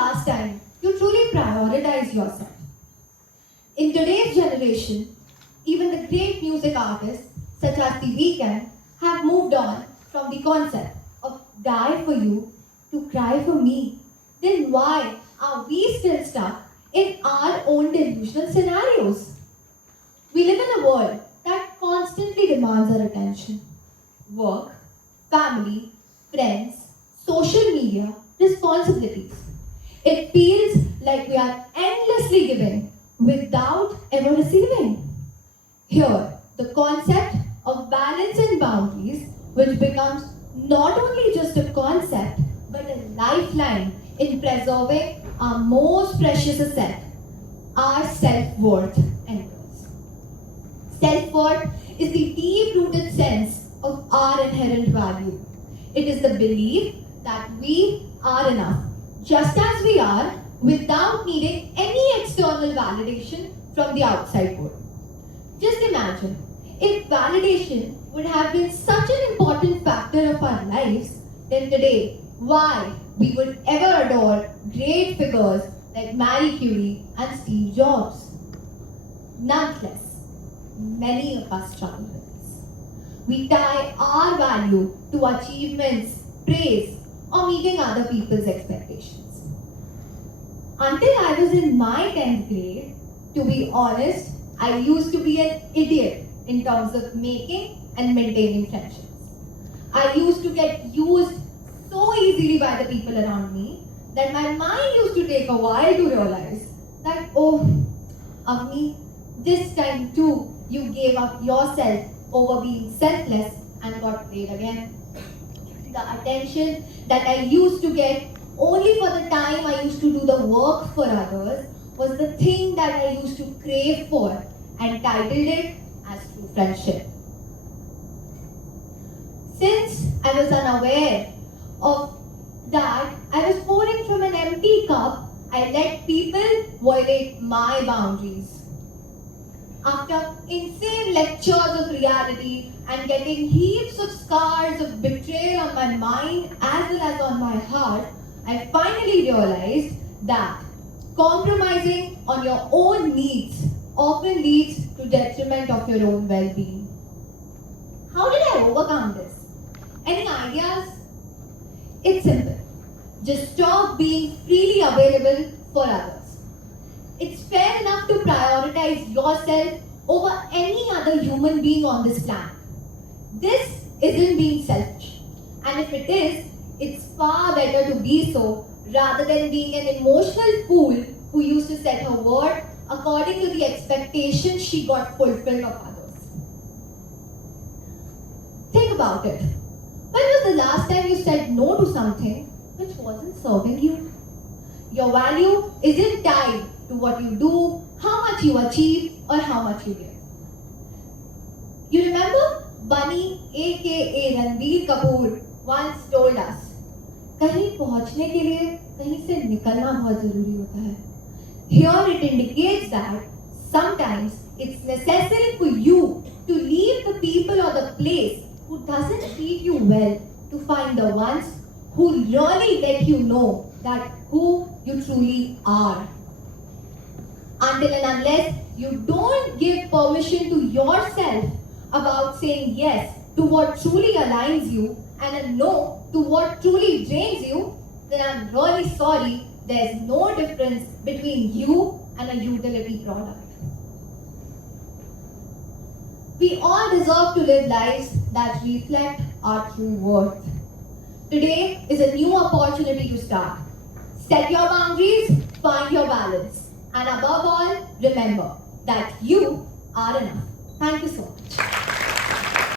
last time you truly prioritize yourself? In today's generation, even the great music artists such as The Weeknd have moved on from the concept of die for you to cry for me. Then why are we still stuck in our own delusional scenarios? We live in a world that constantly demands our attention. Work, family, friends, social media, responsibilities. It feels like we are endlessly giving without ever receiving. Here, the concept of balance and boundaries, which becomes not only just a concept but a lifeline in preserving our most precious asset, our self worth and goals. Self worth is the deep rooted sense of our inherent value. It is the belief that we are enough, just as we are, without needing any external validation from the outside world. Just imagine if validation would have been such an important factor of our lives, then today, why we would ever adore great figures like Marie Curie and Steve Jobs. Nonetheless, many of us struggle with this. We tie our value to achievements, praise, or meeting other people's expectations. Until I was in my 10th grade, to be honest, I used to be an idiot in terms of making and maintaining friendships. I used to get used so easily by the people around me that my mind used to take a while to realize that, oh, Avni, this time too you gave up yourself over being selfless and got played again. The attention that I used to get only for the time I used to do the work for others was the thing that I used to crave for and titled it as true friendship. Since I was unaware of that, I was pouring from an empty cup. I let people violate my boundaries. After insane lectures of reality and getting heaps of scars of betrayal on my mind as well as on my heart, I finally realized that compromising on your own needs often leads to detriment of your own well-being. How did I overcome this? Any ideas? It's simple. Just stop being freely available for others. It's fair enough to prioritize yourself over any other human being on this planet. This isn't being selfish. And if it is, it's far better to be so rather than being an emotional fool who used to set her worth according to the expectations she got fulfilled of others. Think about it. When was the last time you said no to something which wasn't serving you? Your value isn't tied to what you do, how much you achieve, or how much you give. You remember Bunny aka Ranbir Kapoor once told us, कहीं पहुंचने के लिए कहीं से निकलना बहुत जरूरी होता है. Here it indicates that sometimes it's necessary for you to leave the people or the place who doesn't treat you well to find the ones who really let you know that who you truly are. Until and unless you don't give permission to yourself about saying yes to what truly aligns you and a no to what truly drains you, then I'm really sorry, there's no difference between you and a utility product. We all deserve to live lives that reflect our true worth. Today is a new opportunity to start. Set your boundaries, find your balance, and above all, remember that you are enough. Thank you so much.